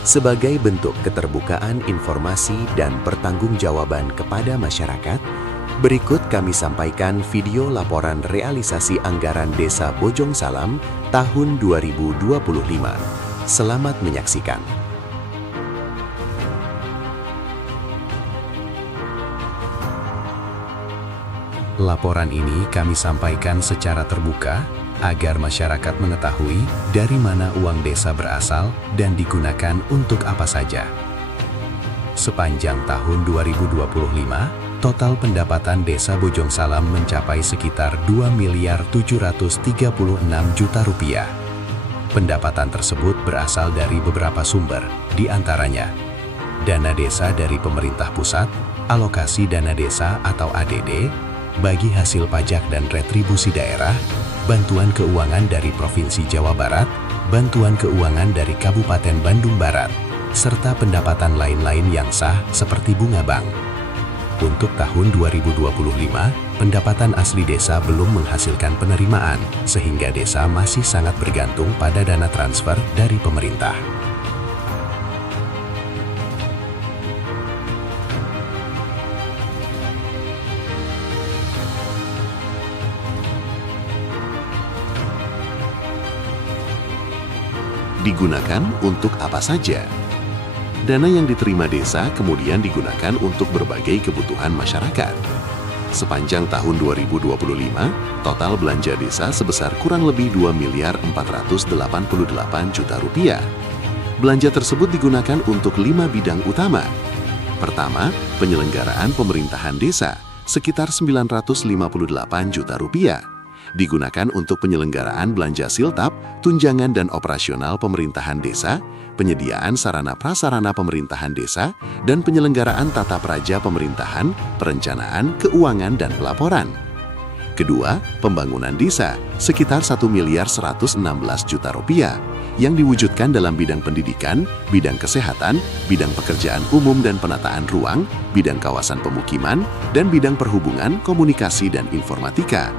Sebagai bentuk keterbukaan informasi dan pertanggungjawaban kepada masyarakat, berikut kami sampaikan video laporan realisasi anggaran Desa Bojong Salam tahun 2025. Selamat menyaksikan. Laporan ini kami sampaikan secara terbuka agar masyarakat mengetahui dari mana uang desa berasal dan digunakan untuk apa saja. Sepanjang tahun 2025, total pendapatan Desa Bojong Salam mencapai sekitar Rp2.736.000.000. Pendapatan tersebut berasal dari beberapa sumber, di antaranya dana desa dari pemerintah pusat, alokasi dana desa atau ADD, bagi hasil pajak dan retribusi daerah, bantuan keuangan dari Provinsi Jawa Barat, bantuan keuangan dari Kabupaten Bandung Barat, serta pendapatan lain-lain yang sah seperti bunga bank. Untuk tahun 2025, pendapatan asli desa belum menghasilkan penerimaan, sehingga desa masih sangat bergantung pada dana transfer dari pemerintah. Digunakan untuk apa saja? Dana yang diterima desa kemudian digunakan untuk berbagai kebutuhan masyarakat. Sepanjang tahun 2025, total belanja desa sebesar kurang lebih Rp2.488.000.000. Belanja tersebut digunakan untuk 5 bidang utama. Pertama, penyelenggaraan pemerintahan desa, sekitar Rp958 juta. Digunakan untuk penyelenggaraan belanja siltap, tunjangan dan operasional pemerintahan desa, penyediaan sarana prasarana pemerintahan desa, dan penyelenggaraan tata praja pemerintahan, perencanaan, keuangan, dan pelaporan. Kedua, pembangunan desa, sekitar Rp1.116.000.000, yang diwujudkan dalam bidang pendidikan, bidang kesehatan, bidang pekerjaan umum dan penataan ruang, bidang kawasan pemukiman, dan bidang perhubungan, komunikasi, dan informatika.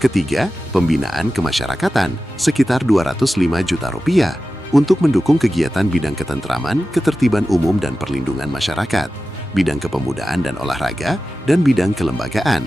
Ketiga, pembinaan kemasyarakatan sekitar Rp205 juta untuk mendukung kegiatan bidang ketentraman, ketertiban umum dan perlindungan masyarakat, bidang kepemudaan dan olahraga, dan bidang kelembagaan.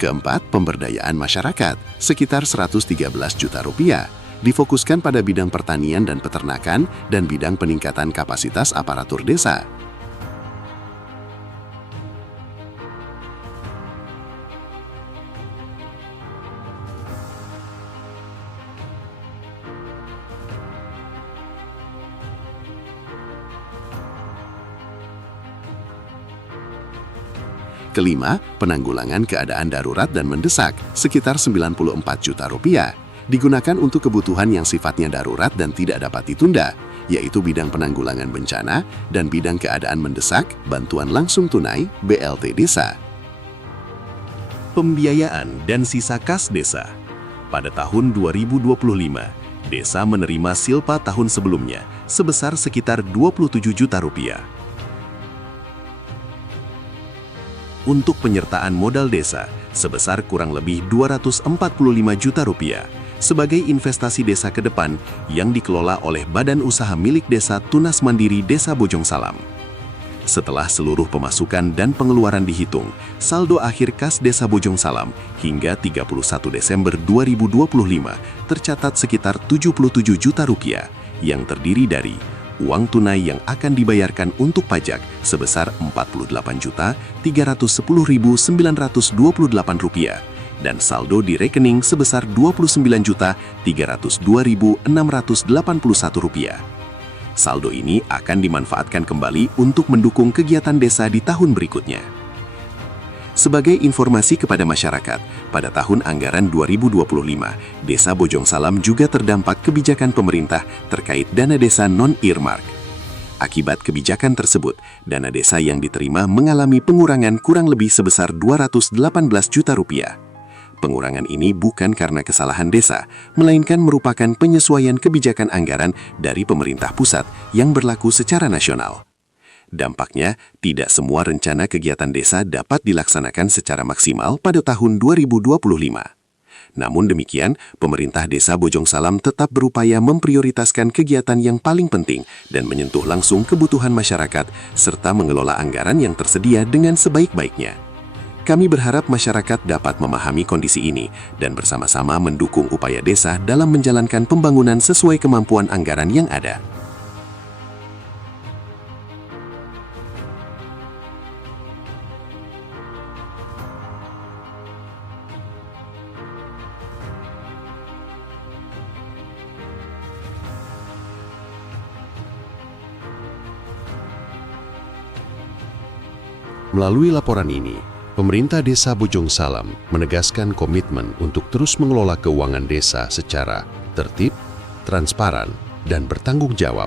Keempat, pemberdayaan masyarakat sekitar Rp113 juta difokuskan pada bidang pertanian dan peternakan dan bidang peningkatan kapasitas aparatur desa. Kelima, penanggulangan keadaan darurat dan mendesak sekitar Rp94 juta digunakan untuk kebutuhan yang sifatnya darurat dan tidak dapat ditunda, yaitu bidang penanggulangan bencana dan bidang keadaan mendesak, bantuan langsung tunai, BLT desa. Pembiayaan dan sisa kas desa. Pada tahun 2025, desa menerima silpa tahun sebelumnya sebesar sekitar Rp27 juta. Untuk penyertaan modal desa sebesar kurang lebih Rp245 juta sebagai investasi desa ke depan yang dikelola oleh Badan Usaha Milik Desa Tunas Mandiri Desa Bojong Salam. Setelah seluruh pemasukan dan pengeluaran dihitung, saldo akhir kas Desa Bojong Salam hingga 31 Desember 2025 tercatat sekitar Rp77 juta yang terdiri dari uang tunai yang akan dibayarkan untuk pajak sebesar Rp48.310.928 dan saldo di rekening sebesar Rp29.302.681. Saldo ini akan dimanfaatkan kembali untuk mendukung kegiatan desa di tahun berikutnya. Sebagai informasi kepada masyarakat, pada tahun anggaran 2025, Desa Bojong Salam juga terdampak kebijakan pemerintah terkait dana desa non-earmark. Akibat kebijakan tersebut, dana desa yang diterima mengalami pengurangan kurang lebih sebesar Rp218 juta. Pengurangan ini bukan karena kesalahan desa, melainkan merupakan penyesuaian kebijakan anggaran dari pemerintah pusat yang berlaku secara nasional. Dampaknya, tidak semua rencana kegiatan desa dapat dilaksanakan secara maksimal pada tahun 2025. Namun demikian, pemerintah Desa Bojong Salam tetap berupaya memprioritaskan kegiatan yang paling penting dan menyentuh langsung kebutuhan masyarakat, serta mengelola anggaran yang tersedia dengan sebaik-baiknya. Kami berharap masyarakat dapat memahami kondisi ini dan bersama-sama mendukung upaya desa dalam menjalankan pembangunan sesuai kemampuan anggaran yang ada. Melalui laporan ini, pemerintah Desa Bojong Salam menegaskan komitmen untuk terus mengelola keuangan desa secara tertib, transparan, dan bertanggung jawab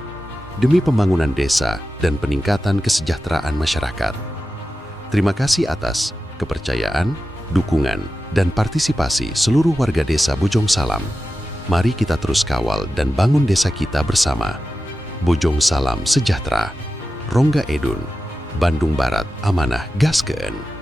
demi pembangunan desa dan peningkatan kesejahteraan masyarakat. Terima kasih atas kepercayaan, dukungan, dan partisipasi seluruh warga Desa Bojong Salam. Mari kita terus kawal dan bangun desa kita bersama. Bojong Salam Sejahtera. Rongga Edun, Bandung Barat, Amanah Gaskeun.